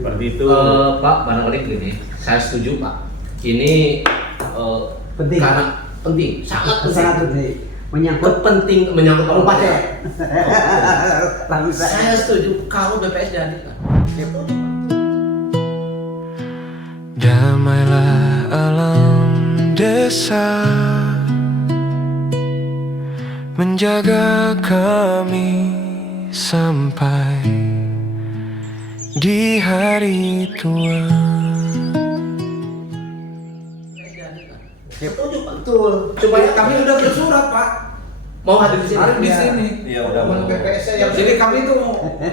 Seperti itu. Pak, barangkali gini, saya setuju Pak. Ini Penting. karena penting, sangat penting. Menyangkut menyangkut kabupaten. Saya setuju kalau BPS dihadirkan. Damailah alam desa, menjaga kami sampai di hari tua. Setuju Pak. Betul. Supaya kami udah bersurat Pak, Mau hadir di sini? harus di sini. Iya, udah mau. BPS yang jadi kami tuh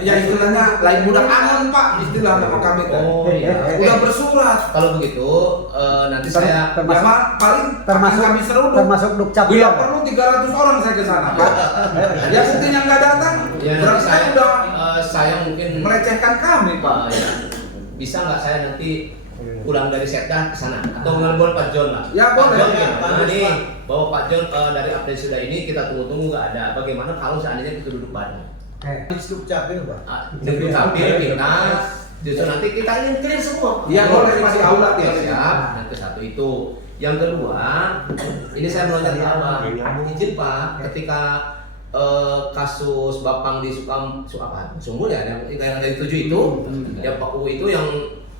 ya istilahnya lain budak angon Pak, istilah nama kami tuh. Oh iya. Udah bersurat. Kalau begitu nanti saya Termasuk- Ya, paling termasuk kami seruduk. termasuk Dukcapil. Bila perlu 300 orang saya ke sana Pak. Ya buktinya nggak datang. ya nanti Berarti saya kan udah saya mungkin melecehkan kami Pak. ya, bisa nggak saya nanti pulang dari Setda ke sana atau ngelbon Pak John lah. Ya, Pak boleh. John Ya, ya, bagus, ini Pak. bahwa Pak John dari update sudah ini kita tunggu-tunggu nggak ada. Bagaimana kalau seandainya kita duduk bareng? Dukcapil Pak. Duduk sambil kita justru nanti kita ingin clear semua. Iya, boleh, masih aula, ya. Siap. Yang ke satu itu. Yang kedua, ini saya meloncat ke Abang. Izin Pak, ketika kasus Bapang di Sunggul ya, yang dari 7 itu, yang Pak U itu yang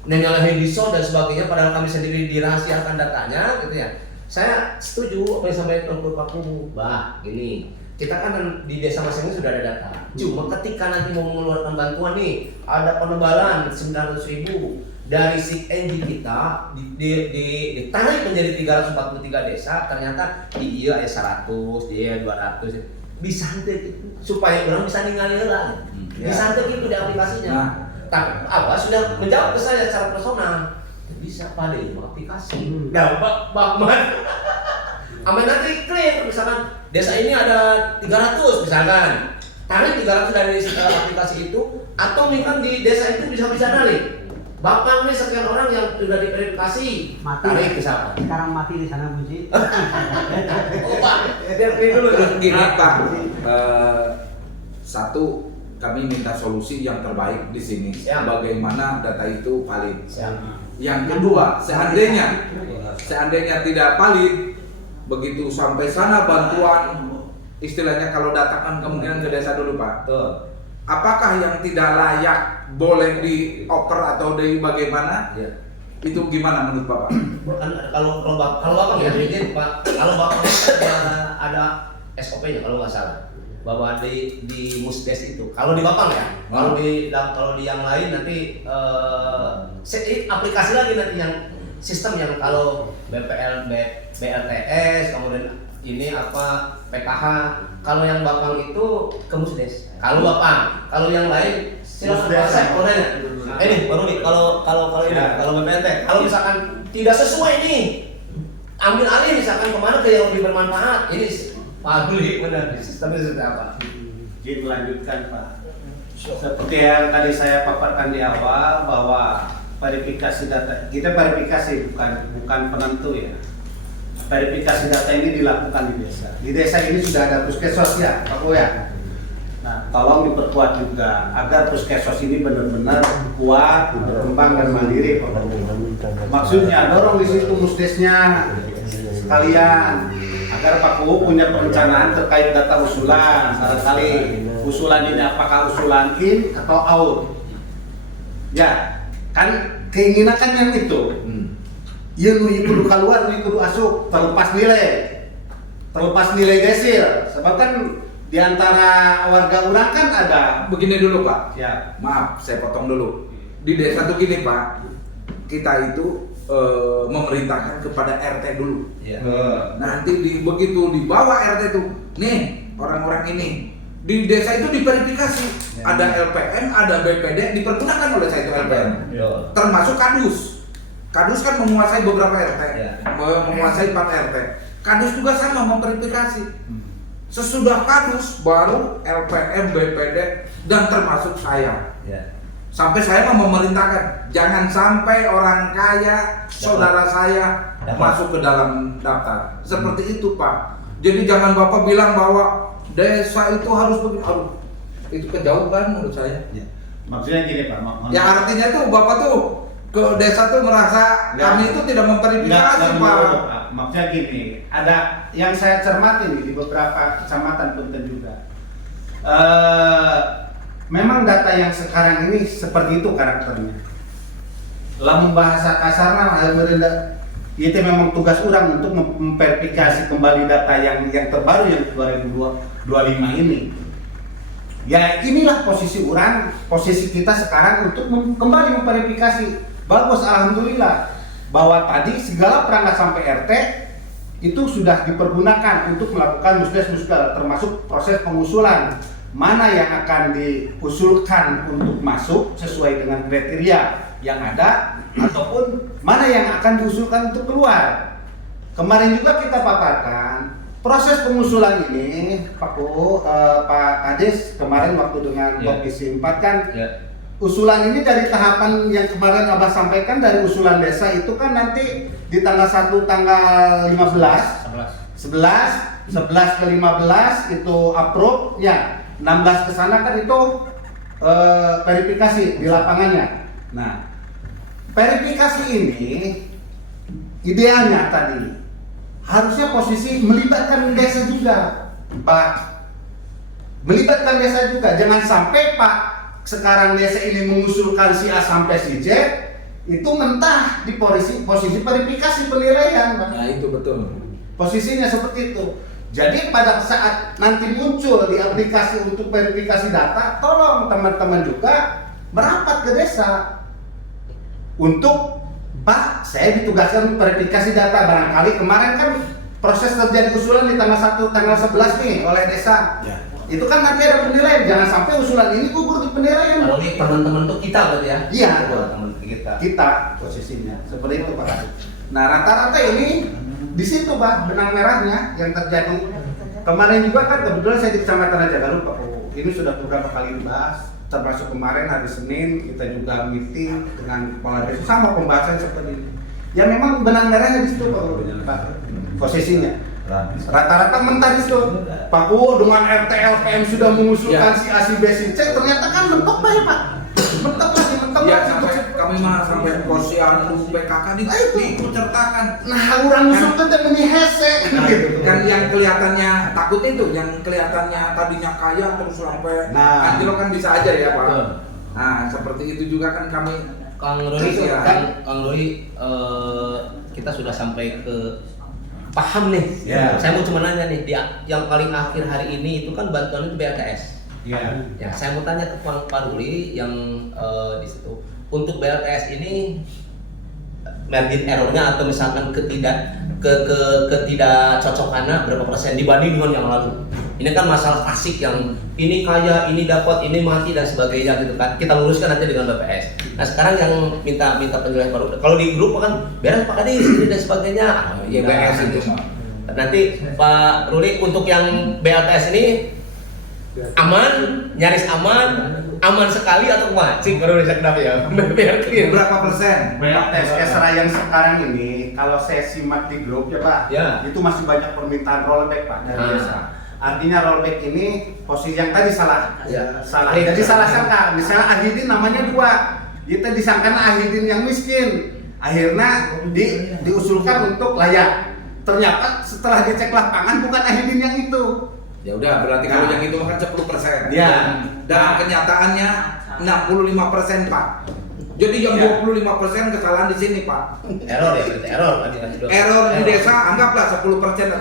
menyalahi disol dan sebagainya, padahal kami sendiri dirahasiakan datanya, gitu ya. Saya setuju apa yang disampaikan oleh Pak U. Bah, gini, kita kan di desa masing-masing sudah ada data. Cuma ketika nanti mau mengeluarkan bantuan nih, ada penebalan 900.000 dari SIG NG kita ditarik menjadi 343 desa, ternyata iya 100, dia 200, disantet itu supaya orang bisa ninggalin lah. Disantet itu di aplikasinya. Nah. Tapi apa sudah menjawab ke saya secara personal. Bisa pada ilmu aplikasi. Nah, Pak Man. Aman nanti clear misalkan desa ini ada 300 misalkan. Tarik 300 dari aplikasi itu atau misalkan di desa itu bisa narik. Bapak nih sekian orang yang sudah diverifikasi. Mati. Tarik misalkan. Sekarang mati di sana Bunci. Oh Pak, biar clear dulu. Gini Pak, satu kami minta solusi yang terbaik di sini. Siap. Bagaimana data itu valid. Siap. Yang kedua, seandainya tidak valid, begitu sampai sana bantuan, istilahnya kalau data kan kemungkinan ke desa dulu Pak. Tuh. Apakah yang tidak layak boleh dioper atau di bagaimana? Ya. Itu gimana menurut Bapak? Kan kalau Bapak ya izin Pak, kalau Bapak ada SOP-nya kalau nggak salah bahwa di Musdes itu kalau di Bapak ya, kalau di yang lain nanti aplikasi lagi nanti yang sistem yang kalau BLTS kemudian ini apa PKH, kalau yang Bapak itu ke Musdes. Kalau Bapak, kalau yang lain silakan Pak saya mau nanya. Ini baru nih kalau ini kalau BPNT kalau misalkan tidak sesuai ini ambil alih misalkan kemana ke yang lebih bermanfaat ini Pak Guli benar sistemnya seperti apa? Jadi melanjutkan Pak. Seperti yang tadi saya paparkan di awal bahwa verifikasi data kita verifikasi bukan penentu ya. Verifikasi data ini dilakukan di desa. Di desa ini sudah ada puskesmas ya, Pak ya. Nah, tolong diperkuat juga agar puskesmas ini benar-benar kuat, berkembang dan mandiri, Pak. Maksudnya dorong di situ musdesnya sekalian agar Pak Kuhu punya perencanaan terkait data usulan. Barangkali usulan ini apakah usulan in atau out? Ya, kan keinginan kan yang itu. Ya nu kudu keluar, nu kudu asup, terlepas nilai desil. Sebab kan di antara warga orang kan ada. Begini dulu Pak. Ya. Maaf, saya potong dulu. Di desa tuh gini Pak, kita itu memerintahkan kepada RT dulu. Iya. Nanti begitu dibawa RT tuh, nih orang-orang ini di desa itu diverifikasi. Ada LPM, ada BPD, dipergunakan oleh saya itu LPM. Termasuk Kadus. Kadus kan menguasai beberapa RT, menguasai 4 RT. Kadus juga sama memverifikasi. Sesudah Kadus baru LPM, BPD dan termasuk saya. Sampai saya memerintahkan jangan sampai orang kaya saudara saya masuk ke dalam daftar. Seperti itu Pak. Jadi jangan Bapak bilang bahwa desa itu harus begitu. Aduh, itu kejauhan menurut saya. Maksudnya gini Pak, Ya artinya tuh Bapak tuh ke desa tuh merasa kami itu tidak memverifikasi Pak. Maksudnya gini, ada yang saya cermati nih di beberapa kecamatan Punten juga. Memang data yang sekarang ini seperti itu karakternya. Lamun bahasa kasarnya merendah, itu memang tugas orang untuk memverifikasi kembali data yang terbaru yang 2025 ini. Ya inilah posisi orang, posisi kita sekarang untuk kembali memverifikasi. Bagus, alhamdulillah bahwa tadi segala perangkat sampai RT itu sudah dipergunakan untuk melakukan musdes-muskel, termasuk proses pengusulan mana yang akan diusulkan untuk masuk sesuai dengan kriteria yang ada ataupun mana yang akan diusulkan untuk keluar. Kemarin juga kita paparkan proses pengusulan ini, Pak Kades kemarin waktu dengan Komisi 4 kan usulan ini dari tahapan yang kemarin Abah sampaikan dari usulan desa itu kan nanti di tanggal 1 tanggal 11 ke 15 itu approve ya, 16 ke sana kan itu verifikasi di lapangannya. Nah, verifikasi ini idealnya tadi harusnya posisi melibatkan desa juga, Pak. Melibatkan desa juga, jangan sampai Pak sekarang desa ini mengusulkan si A sampai si J itu mentah di posisi verifikasi penilaian, Pak. Nah itu betul. Posisinya seperti itu. Jadi pada saat nanti muncul di aplikasi untuk verifikasi data, tolong teman-teman juga merapat ke desa untuk Pak, saya ditugaskan verifikasi data. Barangkali kemarin kan proses terjadi usulan di tanggal 1, tanggal 11 nih oleh desa. Ya. Itu kan nanti ada penilaian, jangan sampai usulan ini gugur di penilaian. Kalau ini teman-teman tuh kita berarti ya? Iya, teman-teman kita. Kita posisinya seperti itu Pak. Nah rata-rata ini di situ Pak benang merahnya yang terjadi. Kemarin juga kan kebetulan saya di Kecamatan Raja Galuh Pak. Ini sudah beberapa kali dibahas. Termasuk kemarin hari Senin kita juga meeting dengan kepala desa sama pembahasan seperti ini. Ya memang benang merahnya di situ Pak posisinya. Rata-rata mentah di situ. Pak dengan RT LPM sudah mengusulkan si A si B si C, ternyata kan mentok Pak ya Pak. Mentok lagi. Ya sampai kami mah sampai posyandu PKK diikutsertakan. Nah orang usulkan teh meni hese. Kan yang kelihatannya takut itu, yang kelihatannya tadinya kaya terus sampai anjlok kan bisa aja ya Pak. Nah seperti itu juga kan kami Kang Rori, kita sudah sampai ke paham nih. Ya. Saya mau cuma nanya nih, yang paling akhir hari ini itu kan bantuan itu BLTS. Ya, saya mau tanya ke Pak Ruli yang di situ untuk BLTS ini margin errornya atau misalkan ketidakcocokannya berapa persen dibanding dengan yang lalu. Ini kan masalah klasik yang ini kaya, ini dapat, ini mati dan sebagainya gitu kan. Kita luruskan nanti dengan BPS. Nah sekarang yang minta penjelasan Pak Ruli. Kalau di grup kan beres Pak Kadis ini dan sebagainya. Ya BPS itu. Nanti Pak Ruli untuk yang BLTS ini aman, nyaris aman sekali atau kuat? Cing baru bisa kenapa ya? Biar clear. berapa persen? BLTS Esra yang sekarang ini kalau saya simak di grup ya Pak, itu masih banyak permintaan rollback Pak dari desa. Artinya rollback ini posisi yang tadi salah. Salah. Jadi salah sangka. Misalnya Ahidin namanya 2, kita disangka Ahidin yang miskin. Akhirnya diusulkan untuk layak. Ternyata setelah dicek lapangan bukan Ahidin yang itu. Ya udah berarti kalau yang itu makan 10%. Ya. Dan kenyataannya 65% Pak. Jadi yang 25% kesalahan di sini Pak. Error ya, berarti error. Error di desa anggaplah 10%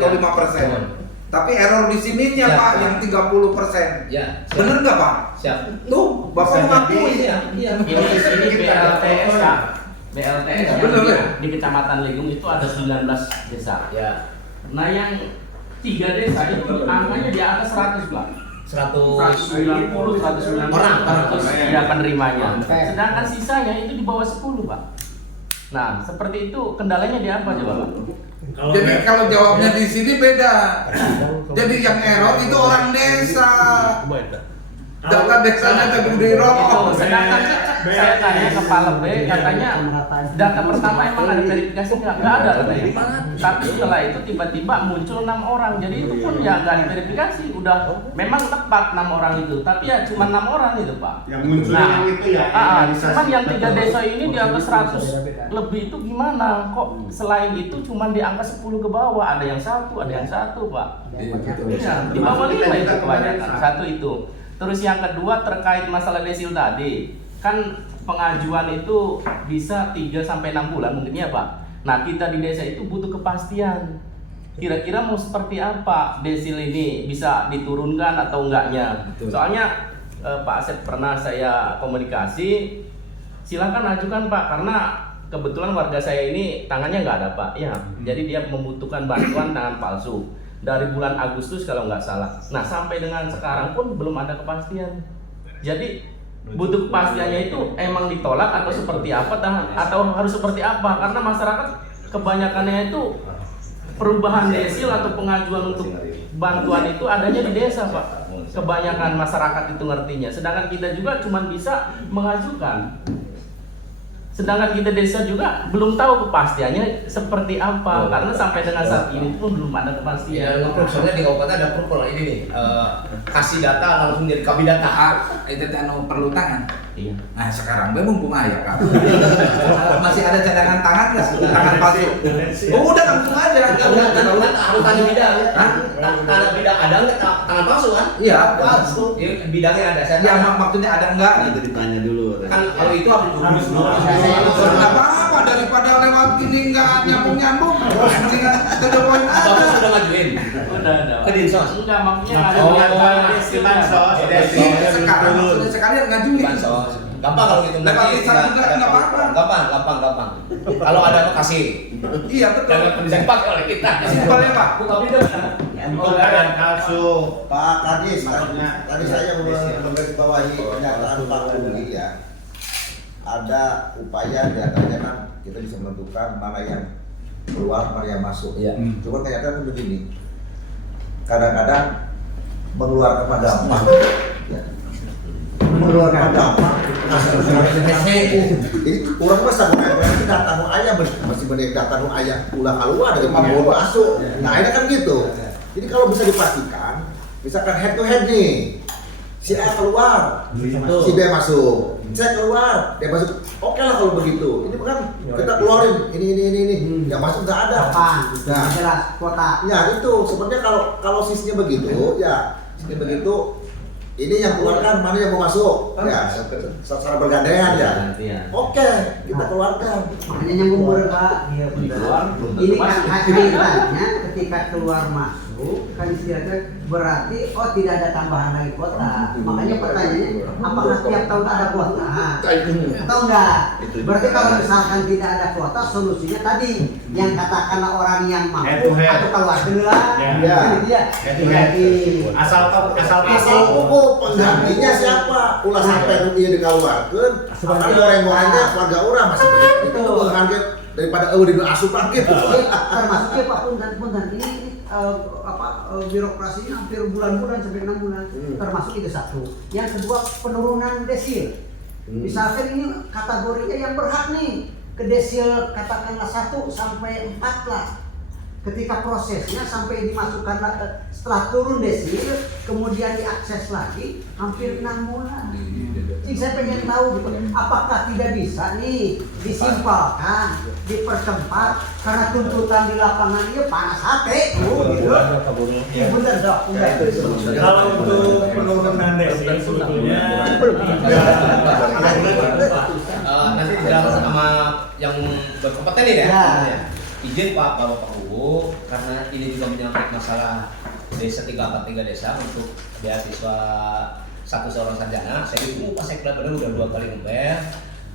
atau 5%. Tapi error di sininya Pak yang 30%. Ya. Bener nggak Pak? Siap. Tuh Bapak mengakui. Iya. Ini BLTS Pak. BLTS Bener, ya? di Kecamatan Legum itu ada 19 desa. Ya. Nah yang 3 desa itu angkanya di atas 100 Pak. 190 orang ya penerimanya. Sedangkan sisanya itu di bawah 10 Pak. Nah seperti itu kendalanya di apa coba Pak? Jadi kalau jawabnya di sini beda. Jadi yang error itu orang desa. Data desanya tebing di Itu, rokok. sedangkan saya tanya kepala B, katanya data pertama emang ada verifikasi nggak ada katanya. Tapi setelah itu tiba-tiba muncul 6 orang, jadi itu pun ya nggak diverifikasi, udah memang tepat 6 orang itu, tapi ya cuma 6 orang itu Pak. Yang muncul yang itu ya, Cuman yang 3 desa ini di angka 100 lebih itu gimana? Kok selain itu cuma di angka 10 ke bawah, ada yang 1, ada yang 1 Pak. Iya, di bawah 5 itu kebanyakan, 1 itu. Terus yang kedua terkait masalah desil tadi, kan pengajuan itu bisa 3 sampai 6 bulan mungkin ya Pak. Nah kita di desa itu butuh kepastian. Kira-kira mau seperti apa desil ini, bisa diturunkan atau enggaknya? Soalnya Pak Asep pernah saya komunikasi, silakan ajukan Pak, karena kebetulan warga saya ini tangannya nggak ada Pak. Ya, jadi dia membutuhkan bantuan tangan palsu. Dari bulan Agustus kalau nggak salah. Nah sampai dengan sekarang pun belum ada kepastian. Jadi butuh kepastiannya itu emang ditolak atau seperti apa atau harus seperti apa? Karena masyarakat kebanyakannya itu perubahan desil atau pengajuan untuk bantuan itu adanya di desa Pak. Kebanyakan masyarakat itu ngertinya. Sedangkan kita juga cuma bisa mengajukan. Sedangkan kita desa juga belum tahu kepastiannya seperti apa, karena sampai dengan saat ini pun belum ada kepastian. Ya, soalnya di kabupaten ada perpol ini nih, kasih data langsung jadi kabidata. Itu perlu tangan. Iya. Nah sekarang mumpung aja Kak. Masih ada cadangan tangan nggak? Tangan palsu. Oh udah langsung aja. Harus tanya bidang. Tanda bidang ada nggak tangan palsu kan? Iya. Palsu. Bidangnya ada. Ya maksudnya ada nggak? Itu ditanya dulu. Kan kalau itu harus dulu. Nggak apa-apa daripada lewat ini nggak nyambung. Mendingan to the point aja. Bapak sudah ngajuin. Udah. Ke Dinsos. Enggak, maksudnya ada Oh, desil. Sekarang maksudnya sekalian ngajuin. Bansos. Gampang kalau gitu. Lewat lisan juga nggak apa-apa. Gampang. Kalau ada apa kasih. Iya betul. Jangan bisa dipakai oleh kita. Simpelnya Pak. Buka bidang. Bukan palsu. Pak Kadis, Maksudnya, tadi saya menggarisbawahi pernyataan Pak Uli ya. Ada upaya diantaranya kan kita bisa menentukan mana yang keluar, mana yang masuk. Iya. Cuma kenyataan begini, kadang-kadang mengeluarkan gampang, ya. Mengeluarkan gampang. Jadi orang masa berarti data nu ayah masih benar data nu ayah ulah keluar dari mau masuk. Nah ini kan gitu. Jadi kalau bisa dipastikan, misalkan head to head nih, si A keluar, si B masuk, saya keluar, dia masuk. Oke lah kalau begitu. Ini kan kita keluarin ini, yang masuk nggak ada. Nah, jelas kota. Ya itu sebenarnya kalau sisinya begitu, ya sisinya begitu. Ini yang keluarkan, mana yang mau masuk? Ya, secara bergandengan ya. Oke, kita keluarkan. Makanya nyambung bareng Pak. Iya benar. Ini kan kaitannya ketika keluar masuk kan istilahnya berarti tidak ada tambahan lagi kuota. Makanya pertanyaannya apakah tiap tahun ada kuota? Atau enggak? Berarti kalau misalkan tidak ada kuota, solusinya tadi yang katakanlah orang yang mampu atau keluar duluan. Ya. Dia jadi Asal Asal buku penggantinya siapa? Ulah sampai dia dikeluarkan. Karena goreng-gorengnya keluarga orang masih banyak. Itu pengganti daripada di asup gitu. termasuk ya Pak pengganti ini birokrasinya hampir bulan-bulan sampai 6 bulan. Termasuk itu satu. Yang kedua penurunan desil. Misalkan ini kategorinya yang berhak nih ke desil katakanlah 1 sampai 4 lah. Ketika prosesnya sampai dimasukkan setelah turun desil kemudian diakses lagi hampir 6 bulan. Jadi saya pengen tahu gitu, apakah tidak bisa nih disimpulkan, dipercepat karena tuntutan di lapangan ini panas hati gitu. Iya benar dok. Kalau untuk penurunan desil sebetulnya Nanti bilang sama yang berkompeten ini ya. Ya. Izin Pak Bapak Uu, karena ini juga menyangkut masalah desa 343 desa untuk beasiswa 1 seorang sarjana. Saya ditunggu pas saya benar udah 2 kali ngepel.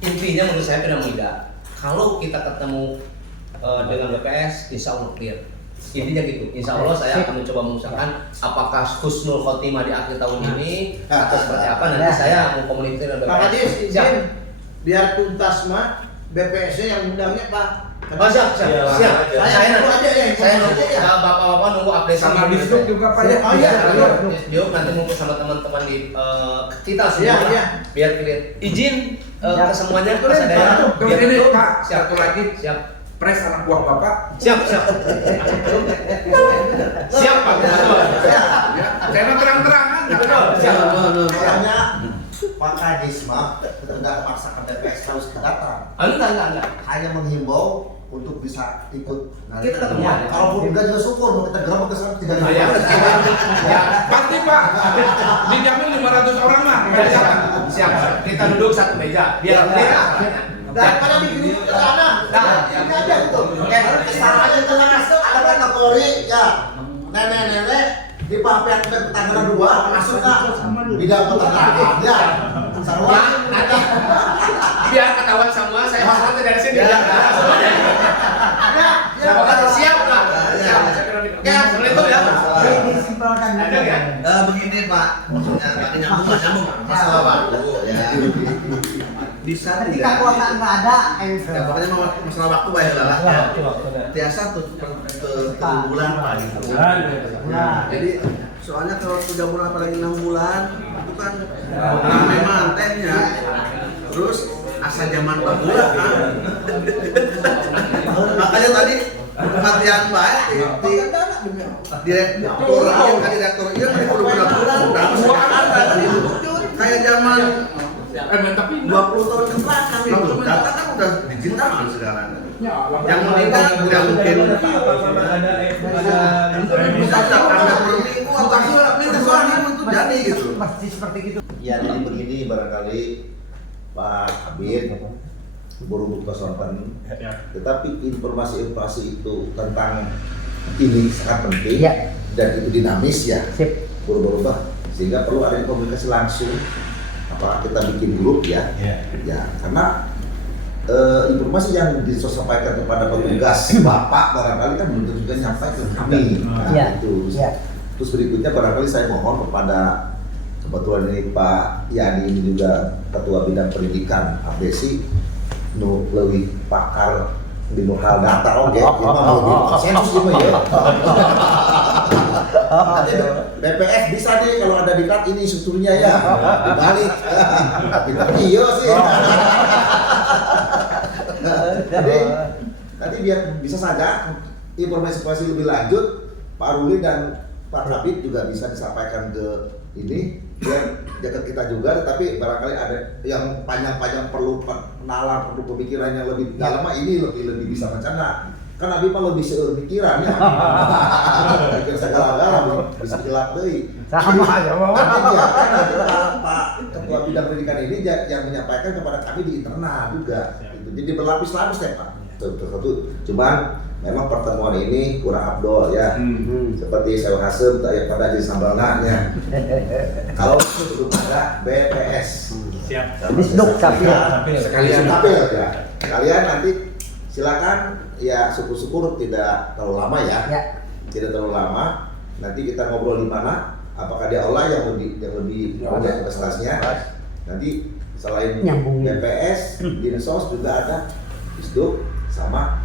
Intinya menurut saya tidak. Kalau kita ketemu dengan BPS, insya Allah clear. Intinya gitu. Insya Allah saya akan mencoba mengusahakan apakah husnul khotimah di akhir tahun ini atau seperti apa. Nanti saya mau komunikasi dengan BPS. Pak Kadis izin biar tuntas mah BPS-nya yang undangnya Pak Oh, siap. Saya nunggu aja ya. Saya nunggu bapak-bapak nunggu update Sama Bisduk juga Pak ya. Oh iya. Dia nanti ngumpul sama teman-teman di kita Iya, semua iya. biar clear. Izin ke semuanya Mas Adaya. Terus ini tutup. Pak, Siap. satu lagi. Siap. Pres anak buah Bapak. Siap. Siap Pak. Ya, saya mau terang-terangan. Siap. Makanya Pak Kadis mah tidak memaksakan DPS harus datang. Enggak. Hanya menghimbau untuk bisa ikut. Nah, Kita ketemu. Kalaupun enggak juga syukur, mau kita gerak ke sana 3 Iya. Ya. Pasti Pak. Dijamin 500 orang mah. Siap. Kita duduk satu meja biar clear. Daripada bikin ke sana. Ini aja gitu. Sama aja dengan ada kategori ya. Nenek-nenek di papian Tangerang 2 masuk ke bidang peternakan. Ya. Sarwa. Nanti biar ketahuan semua saya masuk dari sini. Siap lah. Oke, Assalamualaikum ya. Disimpulkan Ada ya? Begini Pak, maksudnya nggak nyambung masalah waktu ya. Bisa ketika tidak? kuota nggak ada, Ya, pokoknya masalah waktu baik lah. Biasa tuh per bulan Pak gitu. Nah, Jadi soalnya kalau 3 bulan apalagi 6 bulan itu kan rame mantenya. Terus asal zaman bahula kan. Makanya tadi kematian baik di direktur iya kan perlu bulan kayak zaman Tapi 20 tahun ke belakang itu data kan udah digital sekarang. Yang meninggal tidak mungkin bisa ada berminggu atau minta soalnya itu jadi gitu. pasti seperti itu. Ya jadi begini barangkali Pak Habib buru-buru kesopan, tetapi informasi-informasi itu tentang ini sangat penting dan itu dinamis ya, berubah-ubah sehingga perlu ada komunikasi langsung. Apa kita bikin grup ya, ya karena informasi yang disampaikan kepada petugas Bapak barangkali kan belum tentu juga nyampe ke kami. Terus berikutnya barangkali saya mohon kepada kebetulan ini Pak Yani ini juga Ketua Bidang Pendidikan ABSI nu lebih pakar di hal data oke, lebih konsensus gitu ya. Nanti BPS bisa nih kalau ada diklat ini strukturnya ya dibalik. Kita iya sih. Jadi nanti biar bisa saja informasi lebih lanjut Pak Ruli dan Pak Habib juga bisa disampaikan ke ini biar jaga kita juga, tetapi barangkali ada yang panjang-panjang perlu kenalan, perlu pemikiran yang lebih dalam ini lebih bisa mencerna. Kan Habib mah lebih pikiran ya. Pikir segala-gala bisa gelap deui. Sama aja Pak Ketua Bidang Pendidikan ini yang menyampaikan kepada kami di internal juga. Jadi berlapis-lapis ya Pak. Cuman memang pertemuan ini kurang abdol ya. Seperti saya Hasem pada jadi sambalnya. Kalau itu belum ada BPS. Siap. Bisduk Kapil. Sekalian Kapil ya. Kalian nanti silakan ya syukur-syukur tidak terlalu lama ya. Tidak terlalu lama. Nanti kita ngobrol di mana? Apakah di aula yang lebih punya kapasitasnya? Nanti selain BPS, Dinsos juga ada Bisduk sama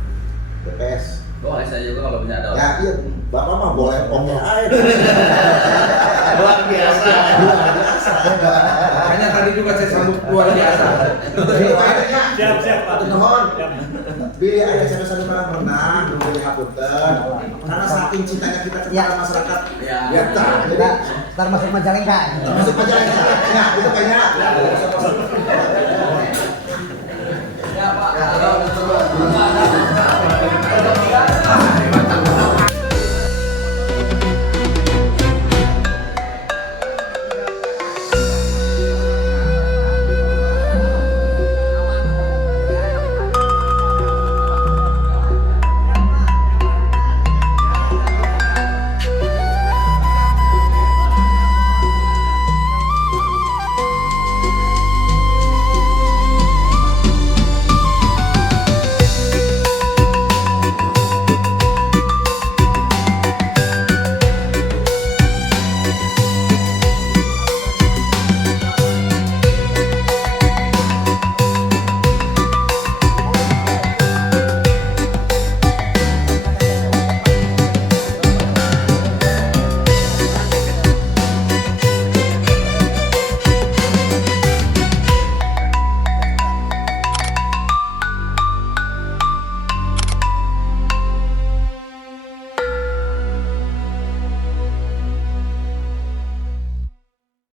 BPS. Boleh saya juga kalau punya ada. Ya iya, Bapak mah boleh oke aja. Luar biasa. Hanya tadi juga saya sambut luar biasa. Siap Pak. Mohon. Pilih aja sampai menang, pilih hapunten. Karena saking cintanya kita kepada masyarakat. Ya, jadi Ntar masuk Majalengka. masuk aja ya. Ya, itu kayaknya.